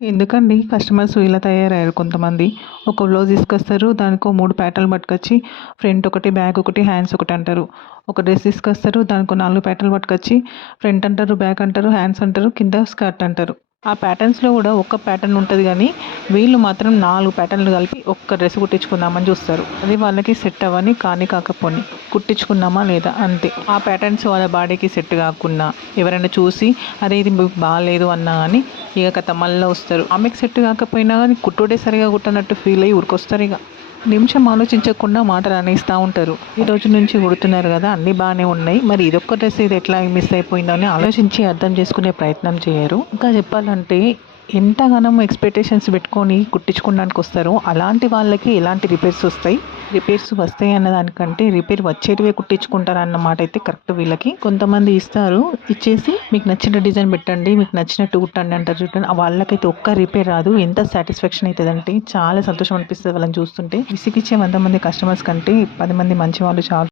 ఎందుకండి కస్టమర్స్ ఇలా తయారయ్యారు కొంతమంది. ఒక బ్లౌజ్ తీసుకొస్తారు. దానికో 3 ప్యాటర్న్‌లు పట్టుకొచ్చి ఫ్రంట్ ఒకటి, బ్యాక్ ఒకటి, హ్యాండ్స్ ఒకటి అంటారు. ఒక డ్రెస్ తీసుకొస్తారు. దానికో 4 ప్యాటర్న్‌లు పట్టుకొచ్చి ఫ్రంట్ అంటారు, బ్యాక్ అంటారు, హ్యాండ్స్ అంటారు, కింద స్కర్ట్ అంటారు. ఆ ప్యాటర్న్స్‌లో కూడా ఒక్క ప్యాటర్న్ ఉంటది గానీ, వీళ్ళు మాత్రం 4 ప్యాటర్న్‌లు కలిపి ఒక్క డ్రెస్ కుట్టించుకుందామని చూస్తారు. అది వాళ్ళకి సెట్ అవ్వని కాకపోని కుట్టించుకున్నామా లేదా అంతే. ఆ ప్యాటర్న్స్ వాళ్ళ బాడీకి సెట్ కాకున్నా, ఎవరైనా చూసి అరే ఇది మీకు బాలేదు అన్నా గానీ ఇక కథ మళ్ళీ వస్తారు. ఆమెకు సెట్ కాకపోయినా కానీ కుట్టుడే సరిగా కుట్టనట్టు ఫీల్ అయ్యి ఊరికొస్తారు ఇక. నిమిషం ఆలోచించకుండా మాటలు అనేస్తూ ఉంటారు. ఈ రోజు నుంచి కుడుతున్నారు కదా, అన్నీ బాగానే ఉన్నాయి, మరి ఇదొక్క డ్రెస్ ఇది ఎట్లా మిస్ అయిపోయిందో అని ఆలోచించి అర్థం చేసుకునే ప్రయత్నం చేయరు. ఇంకా చెప్పాలంటే ఎంతగానో ఎక్స్పెక్టేషన్స్ పెట్టుకొని కుట్టించుకోవడానికి వస్తారో అలాంటి వాళ్ళకి ఎలాంటి రిపేర్స్ వస్తాయి, రిపేర్స్ వస్తాయి అన్న దానికంటే రిపేర్ వచ్చేటివే కుట్టించుకుంటారు అన్నమాట అయితే కరెక్ట్. వీళ్ళకి కొంతమంది ఇస్తారు, ఇచ్చేసి మీకు నచ్చిన డిజైన్ పెట్టండి, మీకు నచ్చినట్టు కుట్టండి అంటారు చూడండి. వాళ్ళకైతే ఒక్క రిపేర్ రాదు. ఎంత సాటిస్ఫాక్షన్ అవుతుంది అంటే చాలా సంతోషం అనిపిస్తుంది వాళ్ళని చూస్తుంటే. విసిగిచ్చే 100 మంది కస్టమర్స్ కంటే 10 మంది మంచి వాళ్ళు చాలా.